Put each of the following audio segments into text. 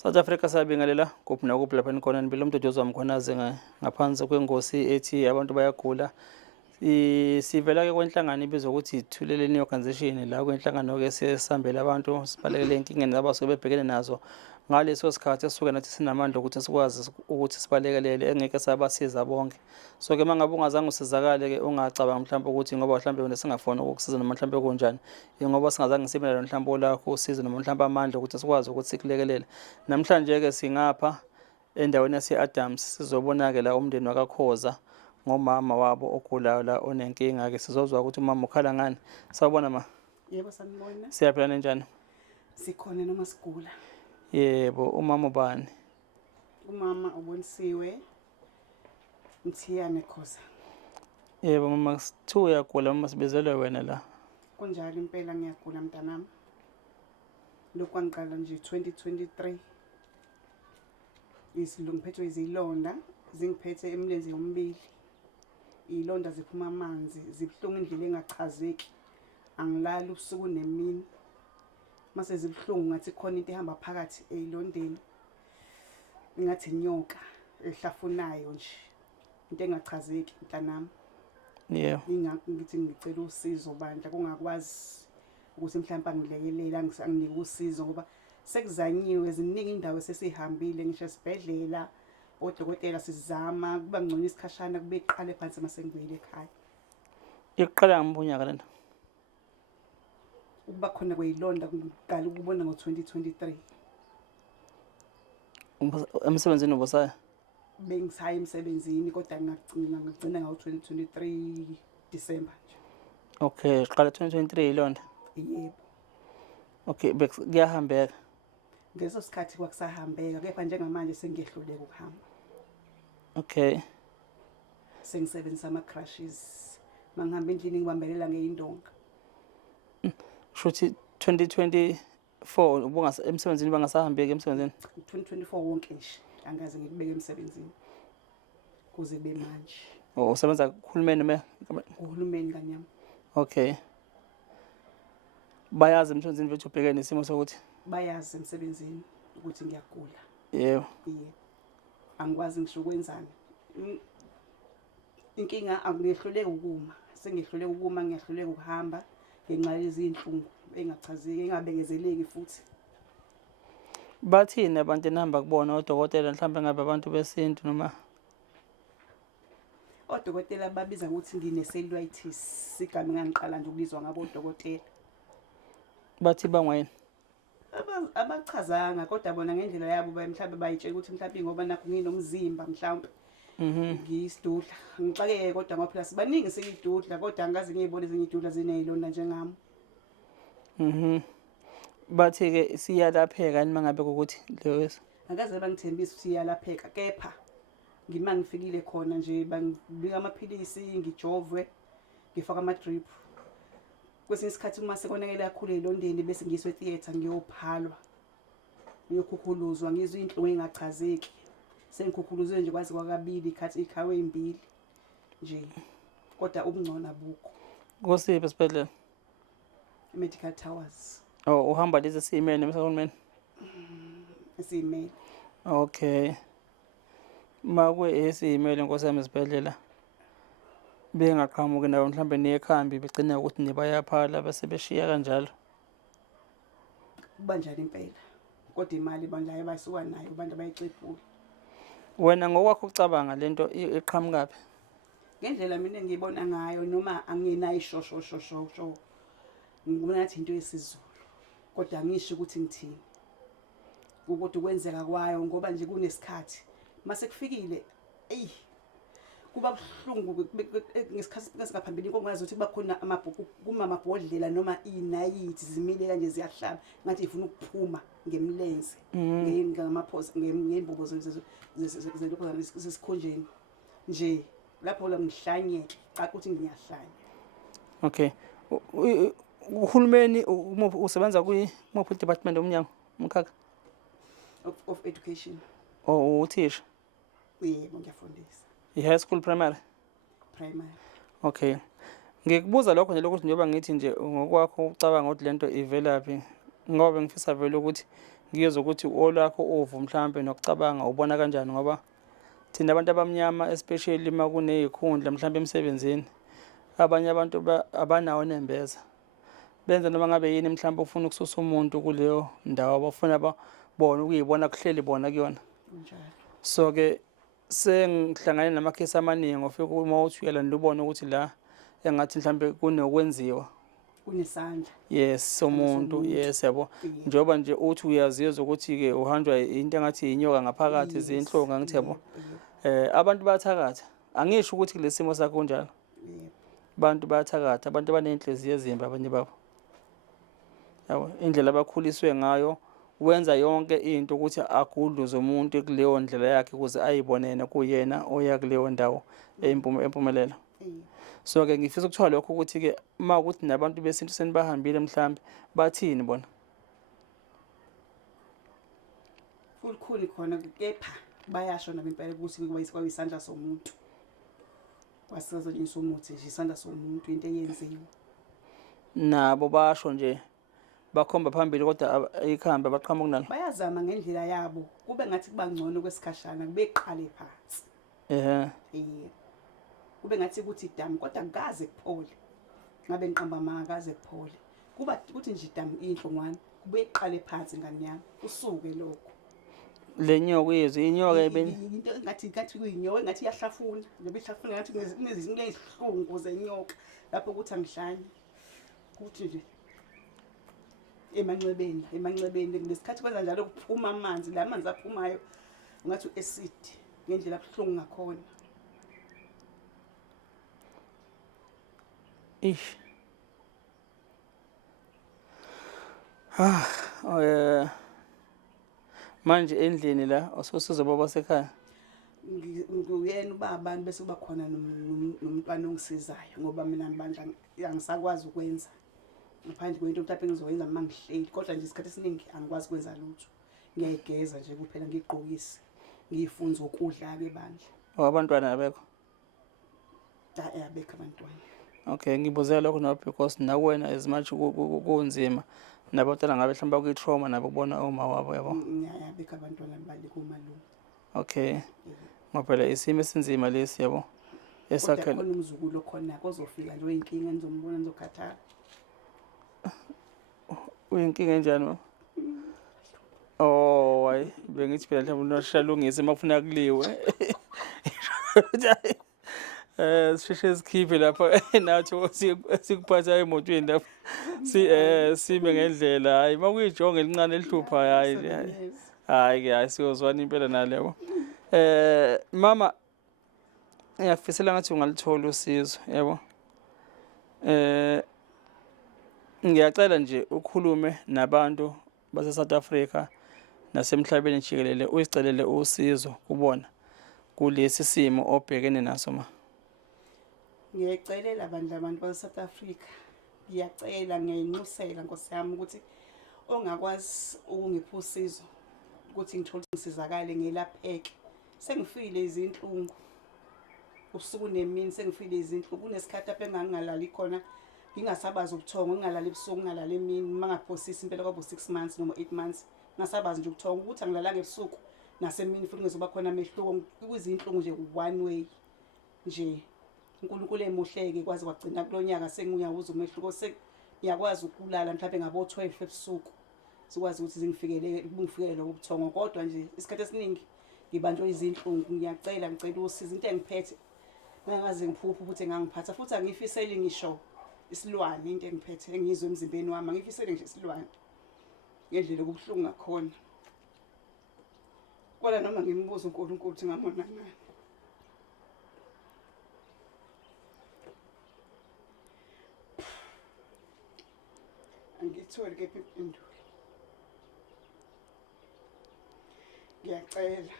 South Africa siyabingelela kuphi nakuphi lapha nikhona nibile uMduduzo Mkhwanazi ngaphansi kwengosi ethi abantu bayagula. Sivela-ke kwenhlangano ibizwa ukuthi Ithuleleni Organization la kwenhlangano-ke sihambele abantu sibalekele enkingeni abasuke bebhekene nazo ngaleso sikhathi esisuke nathi sinamandla ukuthi sikwazi ukuthi sibalekelele engeke sabasiza bonke. So-ke uma ngabe ungazange usizakale-ke ungacabanga mhlawumbe ukuthi ngoba mhlawumbe wena singafuni ukukusiza noma mhlawumbe kunjani ngoba singazange sibe nalo mhlawumbe olakho usizo noma mhlawumbe amandla ukuthi sikwazi ukuthi sikulekelele. Namhlanje-ke singapha endaweni yase-Adams sizobona-ke la umndeni wakaKhoza ngomama wabo ogulayo la onenkinga-ke sizozwa ukuthi umama ukhala ngani. Sawubona ma. Yebo sanibona. Siyaphila njani? Sikhona noma sigula. Yebo, umama ubani? Umama ubonisiwe Mthiyane Khoza. Yebo mama, sithiwa uyagula mama, sibezelwe wena la. Kunjalo impela ngiyagula mntanami. Lokhu kwangiqala nje 2023. Ngiphethe izilonda, zingiphethe emlenze yombili. Ilonda ziphuma amanzi, zibuhlungu indlela engachazeki. Angilali ubusuku nemini. Mase zibuhlungu ngathi khona into ehamba phakathi ezilondeni. Ngathi inyoka ehlafunayo nje. Into engachazeki mntanami. Yeah. Ngithi ngicela usizo bandla kungakwazi ukuthi mhlawumbe angilekelela anginike usizo ngoba sekuzanyiwe ziningi indawo esesihambile ngisho esibhedlela odokotela sizama kuba ngcono isikhashana kube iqale phansi mase ngibuyele ekhaya. Iqala ngombunyaka lento. Ukuba khona kweyilonda ngiqala ukubona ngo2023. Emsebenzini ubusaya? Bengisaya emsebenzini kodwa ngagcina ngawo2023 December nje. Okay, qala 2023 ilonda. Yebo. Okay, kuyahambeka. Ngeso sikhathi kwakusahambeka kepha njengamanje sengiyehluleka ukuhamba. Okay. Sengisebenzisa ama crashes. Mangihamba endlini ngibambelela ngeindonga. Shuthi 2024 ubungasa emsebenzini bangasahambeki emsebenzini. 2024 wonke nje angaze ngikubeke emsebenzini. Kuze bemanje. Oh, usebenza kuhulumeni noma Uhulumeni kanyama. Okay. Bayazi emsebenzini bethu ubhekene nesimo sokuthi Bayazi emsebenzini ukuthi ngiyagula. yebo. Yebo. Angikwazi ngisho ukwenzani. Inkinga angiyehluleka ukuma. Sengiyehluleka ukuma, ngiyahluleka ukuhamba ngenxa yezinhlungu engachazeki engabekezeleki futhi. Bathini abantu enihamba kubona odokotela mhlawumbe ngabe abantu besintu noma Odokotela babiza ukuthi ngine-cellulitis, sigama engangiqala nje ukubizwa ngabo odokotela. bathi bangwayini? Abachazanga kodwa bona ngendlela yabo mhlawumbe bayitshela ukuthi mhlawumbe ngoba nakho nginomzimba mhlawumbe. Ngiyisidudla. Ngixakeke kodwa ngoba baningi sengidudla kodwa angazi ngiyibone zingidudla zinezilonda njengami. Bathi-ke siyalapheka mangabe ukuthi leyo Angaze bangithembisa ukuthi iyalapheka kepha ngima ngifikile khona nje bangibika amaphilisi ngijovwe ngifaka ama drip. Kwesinye isikhathi uma sekonakele kakhulu ezilondeni bese ngiyiswe theater ngiyophalwa. Ngiyokhukhuluzwa ngizwe inhlungu engachazeki. Sengikhukhuluzwe nje kwazi kwakabili ikhawe ezimbili nje. Kodwa ubungcono abukho. kusiphi isibhedlela? Medical Towers. Oh, uhamba lezi simene emsakweni. Esimele. Okay. Makwe esimele Nkosi yami isibhedlela. Bengaqhamuki nawo mhlambe nekhambi begcina ukuthi nibayaphala bese beshiya kanjalo. Kuba njalo impela. Kodwa imali bandla bayisuka nayo abantu bayixephula. Wena ngokwakho ucabanga lento iqhamukapi? Ngendlela mina ngiyibona ngayo noma anginayo ishosho. Ngibona ngathi into yesizulu. Kodwa angisho ukuthi ngithini. Ukuthi kwenzeka kwayo ngoba nje kunesikhathi. Mase kufikile kuba buhlungu ngesikhathi ngaphambili inkongazi ukuthi bakhona amabhodlela noma inayithi zimile kanje ziyahlaba ngathi ifuna ukuphuma ngemlenze ngamaphosa ngembobo zesikhonjeni nje lapho la ngihlanyeke cha ukuthi ngiyahlanya. Okay. Uhulumeni usebenza kumuphi department omnyango umkhakha of education. Oh, uthisha. Yebo ngiyafundisa. I-high school primary? Primary. Okay. Ngikubuza lokho nje lokuthi njengoba ngithi nje ngokwakho ucabanga ukuthi lento ivelaphi ngoba ngifisa vele ukuthi ngiyezwa ukuthi olakho uvu mhlambe nokucabanga ubona kanjani, ngoba thina abantu abamnyama especially uma kuney'khundla mhlambe emsebenzini, abanye abantu abanawo nembeza, benza noma ngabe yini mhlambe ufuna ukususa umuntu kuleyo ndawo bafuna babone ukuyibona kuhleli bona kuyona. Kunjalo. So-ke sengihlangane namakhesi amaningi ofika uma uthi uyalandela ubone ukuthi la engathi mhlambe kunokwenziwa, Kunesandla. yes somuntu, yes yabo. Njengoba nje uthi uyazizwa ukuthi-ke uhanjwa into engathi inyoka ngaphakathi zinhlungu angithi yabo. Abantu bayathakatha, angisho ukuthi kule simo sakho kunjalo, abantu bayathakatha, abantu abaney'nhliziyo ezimbi abanye babo, yabo. Indlela abakhuliswe ngayo wenza yonke into ukuthi agudluze umuntu kuleyo ndlela yakhe ukuze ayibonene kuyena oya kuleyo ndawo empumelelo. So-ke ngifisa ukuthiwa lokho ukuthi-ke uma ukuthi nabantu besintu senibahambile mhlambe bathini bona? Kulikhuni khona, kepha bayasho nabo impela ukuthi kwayisandla somuntu. Wasezonyisa umuthi nje isandla somuntu into eyenziwe. Nabo basho nje bakhomba phambili kodwa ikhambe baqhamuka nalo. Bayazama ngendlela yabo kube ngathi kuba ngcono kwesikhashana beqale phansi. Kube ngathi ukuthi idamu kodwa akaze kuphole. Ngabe ngiqamba amanga akaze kuphole. Kuba ukuthi nje idamu inhlongwane kube iqale phansi ngani yami usuke lokho. Le nyoka yezwe inyoka into ngathi kuyinyoka ngathi iyahlafuna njengoba ihlafuna ngathi kunezihlungu zenyoka lapho ukuthi angihlanye ukuthi nje emanxebeni ngesikhathi kwenza njalo kuphuma amanzi, la manzi aphumayo ngathi uacid ngendlela abuhlungu ngakhona. Ish. Manje endlini la ususiza baba sekhaya. Nguyena ubaba bese kuba khona nomntwana ongisizayo ngoba mina ngibandla angisakwazi ukwenza. Ngaphandle kwento mhlawumbe ngizoyenza uma ngihleli kodwa nje isikhathi esiningi angikwazi ukwenza lutho. Ngiyayigeza nje kuphela ngigqokise. Ngiyifunza ukudla ke bandla. Abantwana abekho? Abekho abantwana. Okay, ngibuzela lokho no because nakuwena as much kunzima nabantwana ngabe mhlawumbe kuyi-trauma nabo kubona oma wabo yabo. Abekho abantwana bali kumalume. Okay. Ngoba isimo esinzima lesi yabo. Kodwa khona umzukulu khona kozofika nje oyinkinga nizombona nizokhathala. Uyinkinga enjani? Oh, hayi bengithi phela mhlawumbe unoshalungise mafuna kuliwe. Sisheshe sikhiphe lapha nathi sikuphatha emotweni lapha sime ngendlela, hayi makuyijonge elincane elihluphayo, hayi siyozwana impela nalebo. Mama ngiyafisela ngathi ungalithola usizo yabo. Ngiyacela nje ukhulume nabantu base South Africa nasemhlabeni jikelele uyicelele usizo kubona kulesi simo obhekene naso ma. Ngiyacelela abantu base South Africa. Ngiyacela ngiyinxusela Nkosi yami ukuthi ongakwazi ukungipha usizo ukuthi ngithole ngisizakale ngelapheke. Sengifile izinhlungu. Ubusuku nemini sengifile izinhlungu. Kunesikhathi lapho engangalali khona ngingasabazi ubuthongo, ngingalali ebusuku, ngingalali emini, mangaphosisi impela kwabo 6 months noma 8 months. Ngasabazi nje ubuthongo ukuthi angilalanga ebusuku nasemini futhi ngizoba khona amehluko. Kuyizinhlungu nje one way nje. uNkulunkulu emuhleke kwazi kwagcina kulonyaka sengiyawuza umehluko ngiyakwazi ukulala mhlawumbe ngabo 12 ebusuku sikwazi ukuthi ngifikele lobuthongo kodwa nje isikhathi esiningi ngibanjwe izinhlungu. Ngiyacela ngicela usizo into engiphethe ngingaze ngiphuphe ukuthi ngangiphatha futhi angifiseli ngisho isilwane into engiphethe engizwe emzimbeni wami angifiseli nje isilwane ngendlela okubuhlungu ngakhona kodwa noma ngimbuza uNkulunkulu ukuthi ngamona ngani. Angitholi ke impendulo. Ngiyacela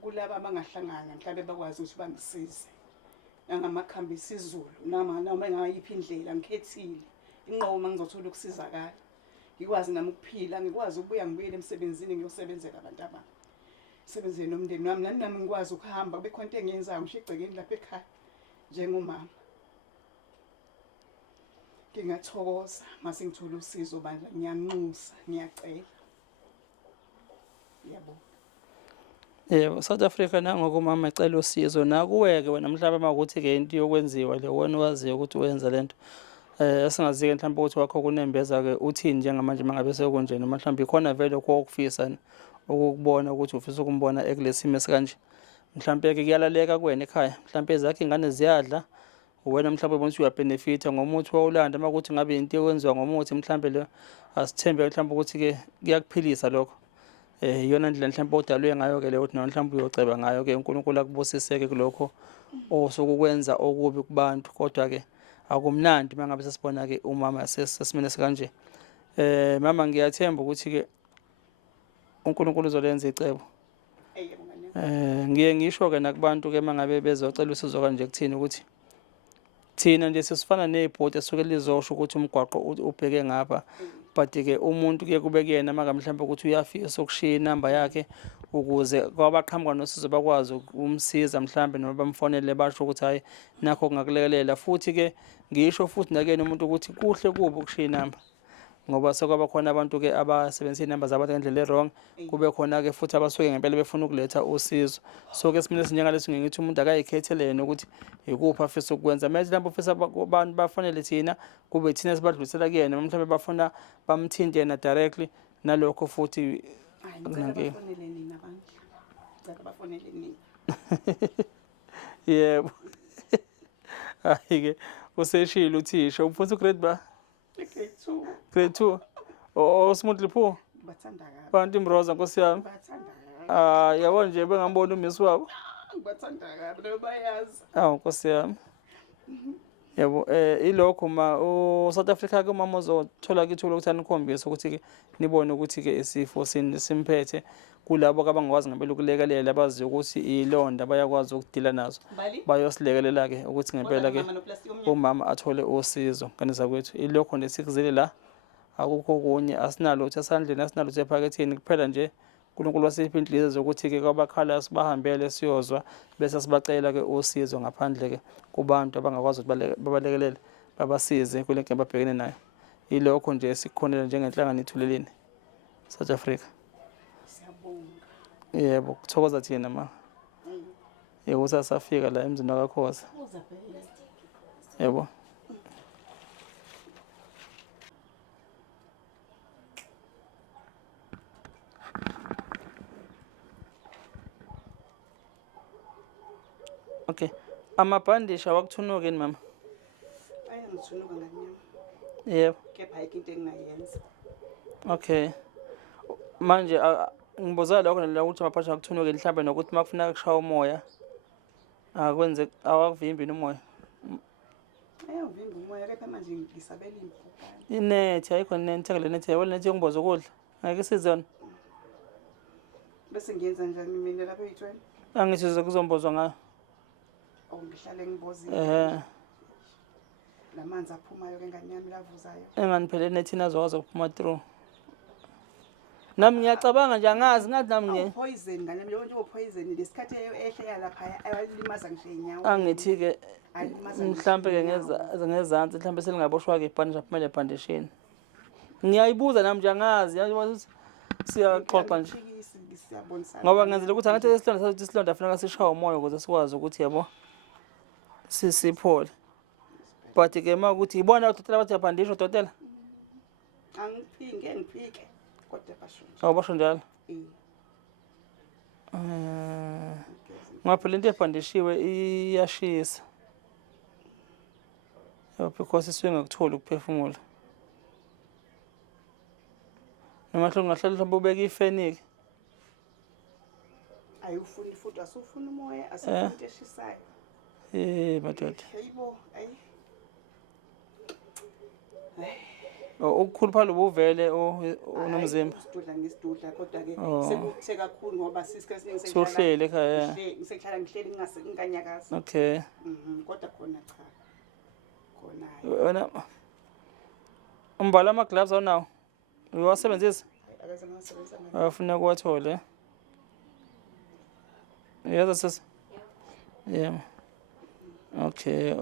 kulaba abangahlangana mhlawumbe bakwazi ukuthi bangisize nangamakhambi isiZulu noma ngayiphi indlela ngikhethile inqoma ngizothola ukusizakala ngikwazi nami ukuphila ngikwazi ukubuya ngibuyele emsebenzini ngiyosebenzela abantu abami sebenzeni nomndeni wami nami ngikwazi ukuhamba kube khona into engiyenzayo ngisho igcekeni lapha ekhaya njengomama. Ngingathokoza mase ngithola usizo bandla, ngiyanxusa, ngiyacela. Yebo. Yebo, South Africa nangoku mama ecela usizo nakuwe-ke wena mhlawumbe uma kuwukuthi-ke into yokwenziwa le wena owaziyo ukuthi wenza le nto. Esingazi-ke mhlawumbe ukuthi wakho kunembeza-ke uthini njengamanje uma ngabe sekunje noma mhlawumbe ikhona vele lokho okufisa ukukubona ukuthi ufisa ukumbona ekule simo esikanje. Mhlawumbe-ke kuyalaleka kuwena ekhaya, mhlawumbe ezakho iy'ngane ziyadla, wena mhlawumbe ubona ukuthi uyabhenefitha ngomuthi wawulanda uma kuthi ngabe into yokwenziwa ngomuthi mhlawumbe le asithembe mhlawumbe ukuthi-ke kuyakuphilisa lokho. Iyona ndlela mhlawumbe odalwe ngayo-ke leyo ukuthi nawe mhlawumbe uyoceba ngayo-ke uNkulunkulu akubusise-ke kulokho osukukwenza okubi kubantu, kodwa-ke akumnandi uma ngabe sesibona-ke umama sesimene sikanje. Mama ngiyathemba ukuthi-ke uNkulunkulu uzolenza icebo. Yebo ngane. Ngiye ngisho-ke nakubantu-ke uma ngabe bezocela usizo kanje kuthini ukuthi thina nje sesifana nebhodi esuke lizosho ukuthi umgwaqo ubheke ngapha, but-ke umuntu kuye kube kuyena uma ngabe mhlawumbe ukuthi uyafisa ukushiya inamba yakhe ukuze kwabaqhamuka nosizo bakwazi ukumsiza mhlawumbe noma bamfonele basho ukuthi hhayi nakho kungakulekelela. Futhi-ke ngisho futhi nakuyena umuntu ukuthi kuhle kubi ukushiya inamba, ngoba sekwaba khona abantu-ke abasebenzisa iy'namba zabantu ngendlela e-wrong. Kube khona-ke futhi abasuke ngempela befuna ukuletha usizo. So-ke esimeni esinjengalesi ngeke ngithi umuntu akayikhethele yena ukuthi ikuphi afisa ukukwenza. Manje lapho ufisa abantu bafonele thina, kube thina esibadlulisela kuyena, mhlawumbe bafuna bamthinte yena directly, nalokho futhi Hayi ngicela bafonele nina bandla. Ngicela bafonele nina. yebo. Hhayi-ke useshilo uthisha ufundisa ugrade ba? Grade 2. Grade 2. Osmundli pho? Ngibathanda kabi. Bantu Mroza Nkosi yami. Ngibathanda kabi. Yabo nje bengambona umisi wabo. Ngibathanda kabi nabo bayazi. Awu Nkosi yami. Yebo, ilokho South Africa-ke umama uzothola ithuba lokuthi anikhombise ukuthi-ke nibone ukuthi-ke isifo simphethe kulabo abangakwazi ngempela ukulekelela, abaziyo ukuthi ilonda bayakwazi ukudila nazo. Bayosilekelela-ke ukuthi ngempela-ke umama athole usizo ngane zakwethu. Ilokho nje sikuzele la, akukho okunye, asinalutho esandleni, asinalutho ephaketheni, kuphela nje uNkulunkulu wasipha inhliziyo zokuthi-ke kwabakhala sibahambele siyozwa bese sibacela-ke usizo ngaphandle-ke kubantu abangakwazi ukuthi babalekelele babasize kule nkinga ababhekene nayo. Ilokho nje esikukhonela njengenhlangano Ithuleleni South Africa. Siyabonga. Yebo, kuthokoza thina ma. Yebo, usasafika la emzini wakakhoza. Uza phela. Yebo. Okay. Amabhandishi awakuthunuki yini mama? Ayangithunuka nganyama. Yebo. Kepha ayikho into engingayenza. Okay. Manje ngibuza lokho nala ukuthi amabhandishi akuthunuki mhlawumbe nokuthi makufuna kushaya umoya akwenze awakuvimbi umoya. Ayangivimba umoya, kepha manje ngisabela impukane. Inethi ayikho nethi ngale nethi yebo nethi yongibhoza ukudla. Ngeke sizona. Bese ngiyenza njani mina lapha eyithweni? Angithi kuzombozwa ngayo. Ngihlale ngibozile. Lamanzi aphumayo ke ngane yami lavuzayo. Engani phela nethi nazokwazi ukuphuma through. Nami ngiyacabanga nje angazi ngathi nami ngiye. Poison ngane yami yonke poison lesikhathi ehleya lapha ayalimaza ngisho inyawo. Angithi-ke mhlambe-ke ngezansi mhlambe selingaboshwa-ke ibhandishi aphumele ebhandishini. Ngiyayibuza nami nje angazi siyaxoxa nje. Ngoba ngenzela ukuthi angathi isilonda funeka sishawe umoya ukuze sikwazi ukuthi yabo siphole. But-ke uma ukuthi ibona udokotela bathi uyabhandisha udokotela? Ngiphike kodwa basho nje. Awubasho njalo? Ngoba phela into ebhandishiwe iyashisa. Because isuke ngekutholi ukuphefumula. Noma ungahlala mhlawumbe ubeka ifeni-ke. Ayufuni futhi asufuna umoya, asufuna into eshisayo. Madoda. Hayibo, ayi. Ukukhuluphala ubuvele unomzimba. Ngisidudla kodwa-ke sekuthe kakhulu ngoba sisikhathi esiningi Sohlele ekhaya. ngisehlala ngihleli nginganyakazi. Okay. Kodwa khona cha. Khona Wena umbala ama-gloves awunawo? Uyawasebenzisa? akaze ngasebenzisa ngani. Afuna ukuwathole. Yazi sisi? Yeah. Okay.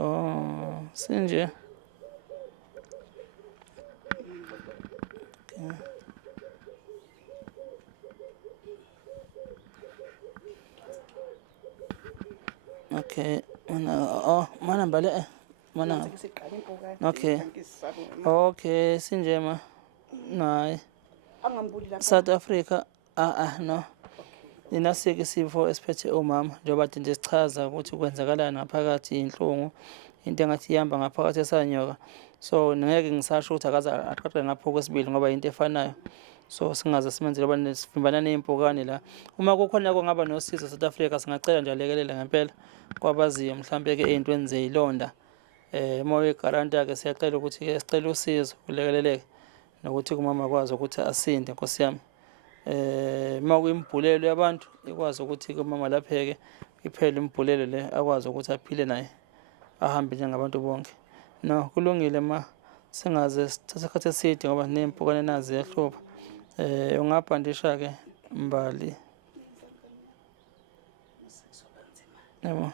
Sinje. Okay. Mana mbale. Mana. Siqale impukane. Okay. Ngisisaba wena. Okay, sinje ma. Nayi. Angambuli lapha. South Africa. No. Inasike isifo esiphethe omama njengoba nje sichaza ukuthi kwenzakalani ngaphakathi inhlungu into engathi ihamba ngaphakathi esanyoka. So ngeke ngisasho ukuthi akaze aqaqe ngapho kwesibili ngoba into efanayo. So singaze simenzele ngoba nesivimbana neimpukane la. Uma kukhona kungaba nosizo South Africa singacela nje alekelele ngempela kwabaziyo mhlambe ke ezintweni zeyilonda. Moya igaranta yake siyacela ukuthi ke sicela usizo ulekeleleke nokuthi kumama kwazi ukuthi asinde Nkosi yami. Uma kuyimbhulelo yabantu ikwazi ukuthi kumama lapheke iphele imbhulelo le akwazi ukuthi aphile naye ahambe njengabantu bonke. No kulungile ma singaze sithathe isikhathi eside ngoba nempukane nazi yahlupha. Ungabhandisha ke mbali. Yebo.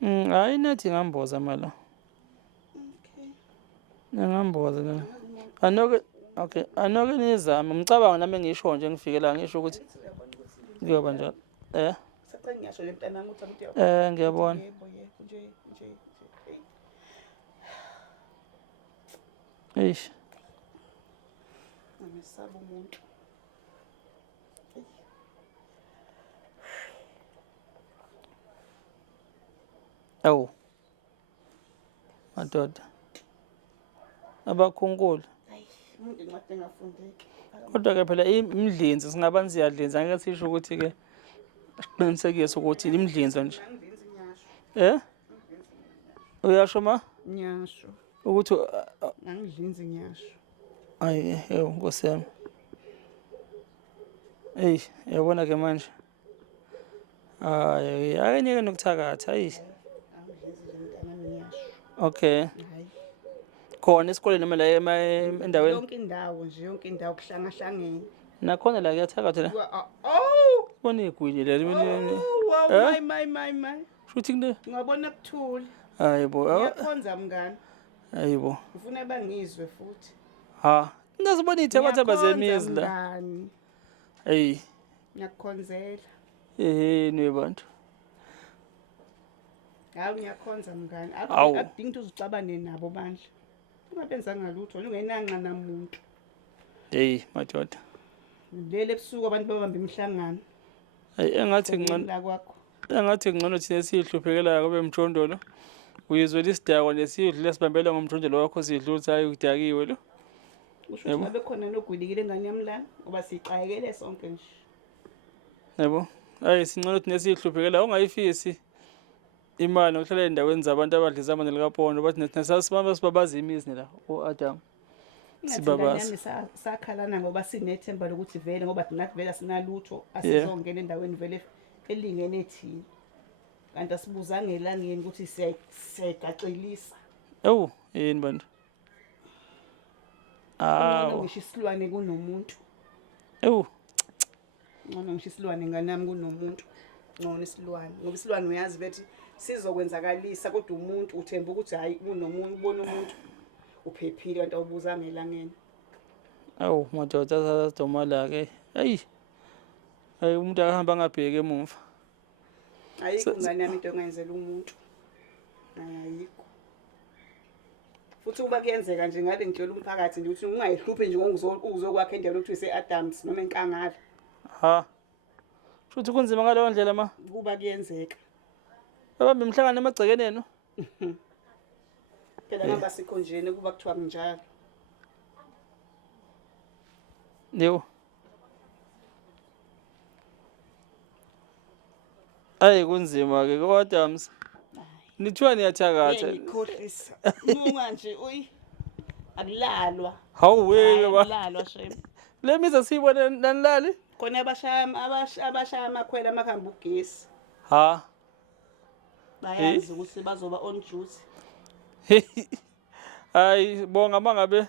Hayi nathi ngamboza mala. Ngamboza la. Okay, anoke nizame ngicabanga nami ngisho nje ngifikela ngisho ukuthi kuyoba njalo. Sacela ngiyasho le mntana ukuthi ukuthi Ngiyabona. yebo nje. Eish. Ngisaba umuntu. Awu. Madoda. Abakhunkulu. Hayi, umuntu incwadi engafundeki. Kodwa ke phela imidlinzi singabantu siyadlinza angeke sisho ukuthi ke siqinisekise ukuthi imidlinzo nje. Angidlinzi nyasho. Uyasho ma Nyasho. ukuthi Angidlinzi nyasho. hayi Nkosi yami. Yabona ke manje. Hayi akenyeke nokuthakatha Angidlinzi nje mntana nyasho. Okay. Hayi. Khona esikoleni noma la endaweni Yonke indawo kuhlangahlangene. nakhona la kuyathakatha la. Oh! Bona igwili la Wow, my. futhi kule Ngabona kuthula. hayibo Ngiyakhonza mngani. hayibo Ngifuna bangizwe futhi. ngazibona ithabathaba zemizi la Mngani. Ngiyakukhonzela. Nebantu Hawu ngiyakhonza mngani. Awu. Akudingi ukuthi uzicabane nabo bandla. Ungabenzanga lutho, ungenanqa namuntu. madoda Lele ebusuku abantu babamba imihlangano. engathi ngcono La kwakho. engathi ngcono thina sihluphekelayo kube mjondolo uyizwela isidakwa nesidlo lesibambela ngomjondolo wakho sidlula hayi udakiwe lo. Usho ukuthi ngabe khona nogwilikile engane yami la ngoba siqhayekele sonke nje. Yebo singcono thina sihluphekelayo ungayifisi imali ngokuhlala endaweni zabantu abadliza amandla likaPondo bathi nathi sasibamba sibabaza imizi la uAdam sibabaza. Nami sakhalana ngoba sinethemba lokuthi vele ngoba nathi vele sinalutho asizongena endaweni vele elingene thina. Kanti asibuzanga elangeni ukuthi siyayigacelisa. Yini bantu? Ngcono ngisho isilwane kunomuntu. Ngcono ngisho isilwane nganami kunomuntu. Ngcono isilwane. Ngoba isilwane uyazi bethi sizokwenzakalisa kodwa umuntu uthemba ukuthi hayi kunomuntu ubona umuntu uphephile kanti awubuzanga elangeni. Madoda asadumala ke. Umuntu akahamba ngabheke emuva. Ayikho ngane yami into engayenzela umuntu. Ayikho. Futhi uba kuyenzeka nje ngale ngitshela umphakathi nje ukuthi ungayihluphi nje uzokwakha endaweni ukuthi ise-Adams noma enkangala. Futhi kunzima ngaleyo ndlela ma. Kuba kuyenzeka. Babamba imhlangano emagcekeni enu. Phela ngaba sikho njene kuba kuthiwa njalo. Yebo. Kunzima ke kodwa nithiwa niyathakatha. Ngikhohlisa. Munga nje akulalwa. Hawu weke ba. Akulalwa shem. Le miza siyibona nanilali? Khona abashaya amakhwela amakhamba ugesi. Bayazi ukuthi bazoba on duty. Hayi bonga mangabe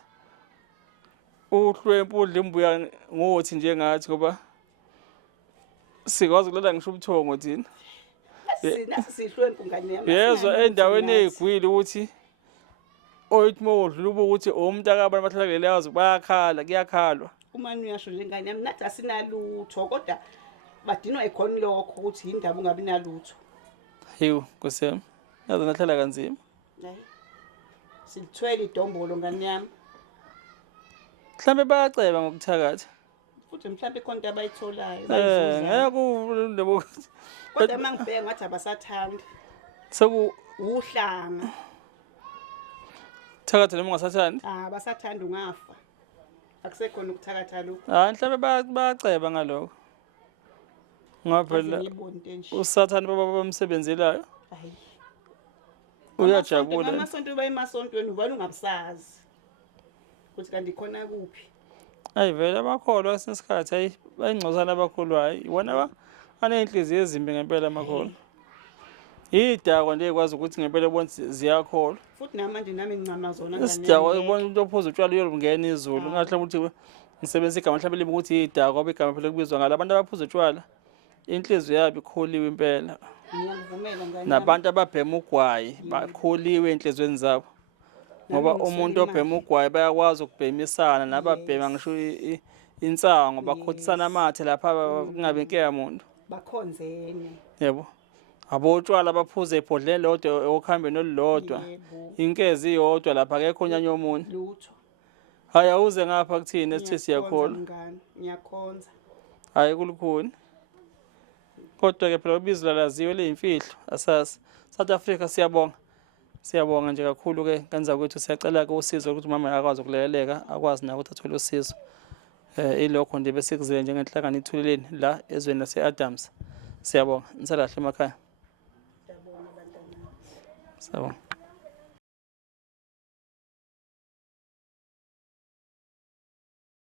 uhlwempu udla imbuya ngothi njengathi ngoba sikwazi ukulala ngisho ubuthongo thina. Sinasi sihlwempu ngane yami. Yezwa asinalutho endaweni nathi. ey'gwili ukuthi oyithi mawudlula ube ukuthi umuntu akabani bahlala kuleli yazi bayakhala kuyakhalwa. Uma uyasho nje ngane yami nathi asinalutho kodwa badinwa ikhona lokho ukuthi indaba ungabi nalutho. Hiwu Nkosi yami yazi ngahlala kanzima. Hayi. Silithwele idombolo ngane yami. Mhlambe bayaceba ngokuthakatha. Futhi mhlawumbe khona into abayitholayo Ngeke ukuthi kodwa mangibheka ngathi abasathandi uhlanga. Thakatha noma ungasathandi. Abasathanda ungafa. Akusekhona ukuthakatha lokho. Mhlambe bayaceba ngalokho. Ngoba phela Ngibona into enje. usathane bamsebenzelayo Hayi. uyajabula. Amasonto bayemasontweni ubani ungabusazi. Kuthi kanti khona kuphi? Hayi vele abakholwa kwesinye hayi bayingcosana abakholwayo iwona aney'nhliziyo ezimbi ngempela amakholwa. Idakwa nje ekwazi ukuthi ngempela bona ziyakholwa. Futhi namanje nami ngincama zona Isidakwa ubona umuntu ophuza utshwala uyolungena izulu ngathi ukuthi ngisebenzisa igama mhlawumbe libe ukuthi idakwa ngoba igama phela kubizwa ngalo abantu abaphuza utshwala inhliziyo yabo ikholiwe impela. Ngiyakuvumela ngane. Nabantu ababhema ugwayi bakholiwe enhlizweni zabo. Ngoba umuntu obhema ugwayi bayakwazi ukubhemisana nababhema ngisho insango bakhothisana amathe lapha kungabe inkeya muntu. Bakhonzene. Yebo. Abotshwala abaphuza ibhodlela lodwa okuhambeni olulodwa. Inkezi iyodwa lapha akekho onyanya omunye. Lutho. Hayi awuze ngapha kuthini esithi siyakholwa. Ngiyakhonza. Hayi kulukhuni. Kodwa ke phela ubizwa laziwe leyimfihlo asasi. South Africa siyabonga. Siyabonga nje kakhulu ke kanza kwethu siyacela ke usizo ukuthi mama akwazi ukuleleka akwazi na ukuthi athole usizo. Ilokho nje bese kuzele njengenhlangano ithuleleni la ezweni lase-Adams. Siyabonga. Nisalahle emakhaya. Siyabonga bantwana. Siyabonga.